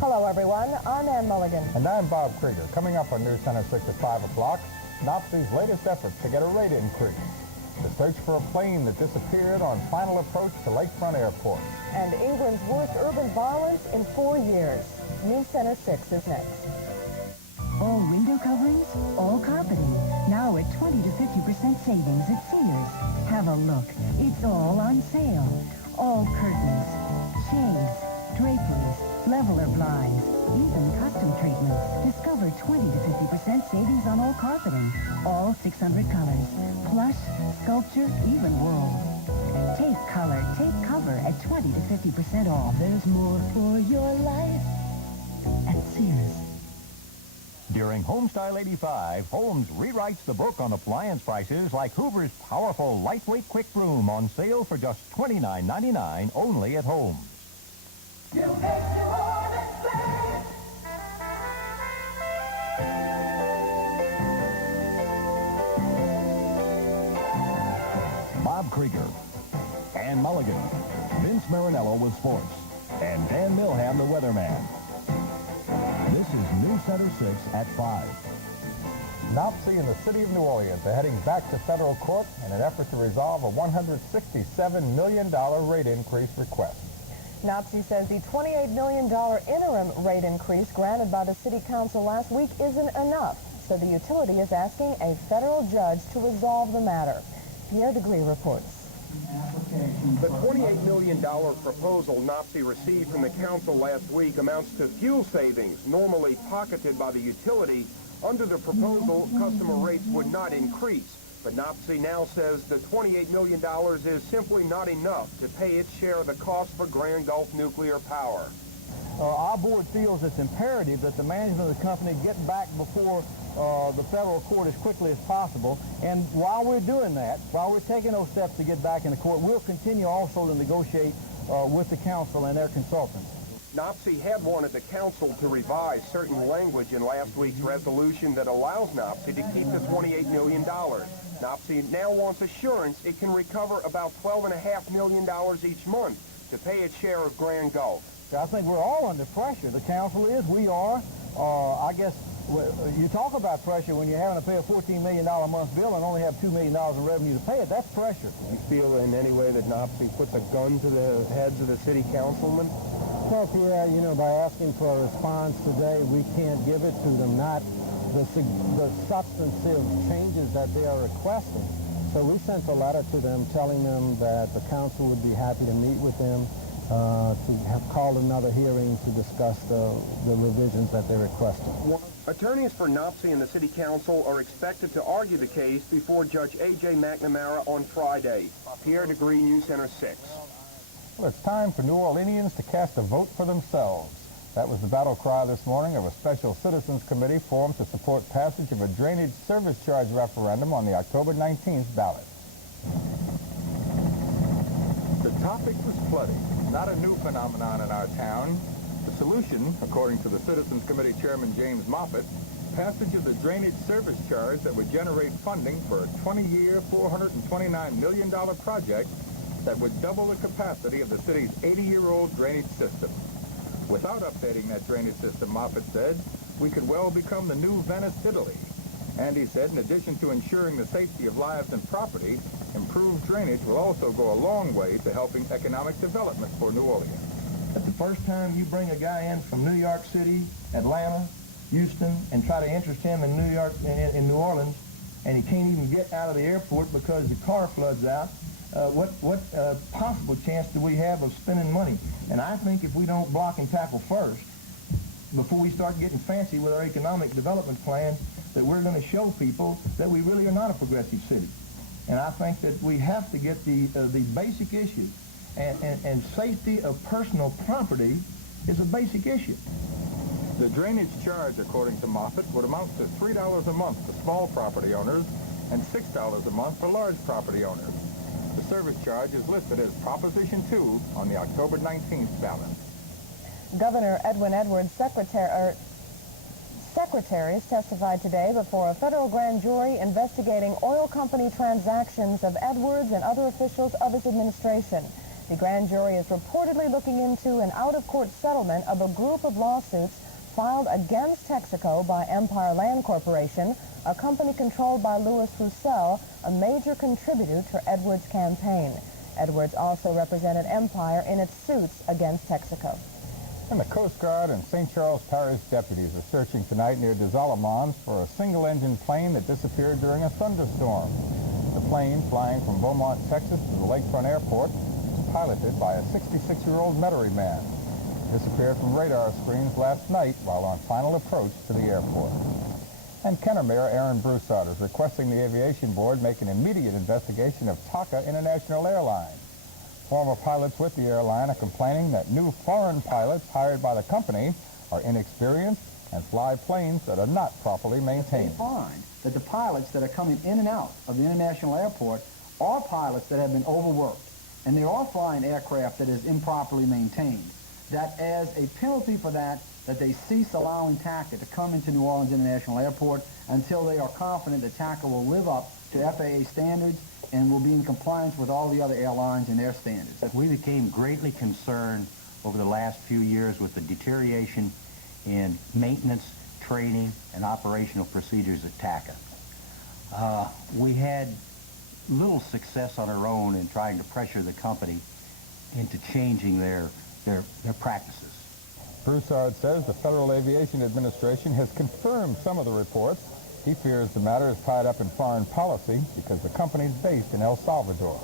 Hello, everyone. I'm Ann Mulligan. And I'm Bob Krieger. Coming up on News Center 6 at 5 o'clock, NOPSI's latest efforts to get a rate increase. The search for a plane that disappeared on final approach to Lakefront Airport. And England's worst urban violence in 4 years. News Center 6 is next. All window coverings, all carpeting. Now at 20 to 50% savings at Sears. Have a look. It's all on sale. All curtains, shades, draperies, leveler blinds, even custom treatments. Discover 20 to 50% savings on all carpeting. All 600 colors. Plush, sculpture, even wool. Take color, take cover at 20 to 50% off. There's more for your life at Sears. During Homestyle 85, Holmes rewrites the book on appliance prices like Hoover's powerful lightweight quick broom on sale for just $29.99 only at Holmes. Bob Krieger, Ann Mulligan, Vince Marinello with sports, and Dan Milham, the weatherman. This is News Center 6 at 5. NOPSI and the City of New Orleans are heading back to federal court in an effort to resolve a $167 million rate increase request. NOPSI says the $28 million interim rate increase granted by the City Council last week isn't enough, so the utility is asking a federal judge to resolve the matter. Pierre Degree reports. The $28 million proposal NOPSI received from the council last week amounts to fuel savings normally pocketed by the utility. Under the proposal, customer rates would not increase. But NOPSI now says the $28 million is simply not enough to pay its share of the cost for Grand Gulf nuclear power. Our board feels it's imperative that the management of the company get back before the federal court as quickly as possible. And while we're doing that, while we're taking those steps to get back in the court, we'll continue also to negotiate with the council and their consultants. NOPSI had wanted the council to revise certain language in last week's resolution that allows NOPSI to keep the $28 million. NOPSI now wants assurance it can recover about $12.5 million each month to pay its share of Grand Gulf. I think we're all under pressure. The council is, we are. I guess you talk about pressure when you're having to pay a $14 million a month bill and only have $2 million in revenue to pay it. That's pressure. You feel in any way that NOPSI puts a gun to the heads of the city councilmen? Well, Pierre, you know, by asking for a response today, we can't give it to them, not the substantive changes that they are requesting. So we sent a letter to them telling them that the council would be happy to meet with them, to have called another hearing to discuss the revisions that they're requesting. Attorneys for NOPSI and the City Council are expected to argue the case before Judge A.J. McNamara on Friday. Pierre Degree, News Center 6. Well, it's time for New Orleanians to cast a vote for themselves. That was the battle cry this morning of a special citizens committee formed to support passage of a drainage service charge referendum on the October 19th ballot. The topic was flooding, not a new phenomenon in our town. The solution, according to the Citizens Committee Chairman James Moffitt, passage of the drainage service charge that would generate funding for a 20-year, $429 million project that would double the capacity of the city's 80-year-old drainage system. Without updating that drainage system, Moffitt said, we could well become the new Venice, Italy. And he said, in addition to ensuring the safety of lives and property, improved drainage will also go a long way to helping economic development for New Orleans. But the first time you bring a guy in from New York City, Atlanta, Houston, and try to interest him in in New Orleans, and he can't even get out of the airport because the car floods out, what possible chance do we have of spending money? And I think if we don't block and tackle first, before we start getting fancy with our economic development plan, that we're going to show people that we really are not a progressive city. And I think that we have to get the basic issue. And safety of personal property is a basic issue. The drainage charge, according to Moffitt, would amount to $3 a month for small property owners and $6 a month for large property owners. The service charge is listed as Proposition 2 on the October 19th ballot. Governor Edwin Edwards' secretaries testified today before a federal grand jury investigating oil company transactions of Edwards and other officials of his administration. The grand jury is reportedly looking into an out-of-court settlement of a group of lawsuits filed against Texaco by Empire Land Corporation, a company controlled by Louis Roussel, a major contributor to Edwards' campaign. Edwards also represented Empire in its suits against Texaco. And the Coast Guard and St. Charles Parish deputies are searching tonight near Des Allemands for a single-engine plane that disappeared during a thunderstorm. The plane, flying from Beaumont, Texas to the Lakefront Airport, was piloted by a 66-year-old Metairie man. Disappeared from radar screens last night while on final approach to the airport. And Kenner Mayor Aaron Broussard is requesting the Aviation Board make an immediate investigation of TACA International Airlines. Former pilots with the airline are complaining that new foreign pilots hired by the company are inexperienced and fly planes that are not properly maintained. They find that the pilots that are coming in and out of the international airport are pilots that have been overworked, and they are flying aircraft that is improperly maintained. That as a penalty for that they cease allowing TACA to come into New Orleans International Airport until they are confident that TACA will live up to FAA standards and will be in compliance with all the other airlines and their standards. We became greatly concerned over the last few years with the deterioration in maintenance, training, and operational procedures at TACA. We had little success on our own in trying to pressure the company into changing their practices. Broussard says the Federal Aviation Administration has confirmed some of the reports. He fears the matter is tied up in foreign policy because the company is based in El Salvador.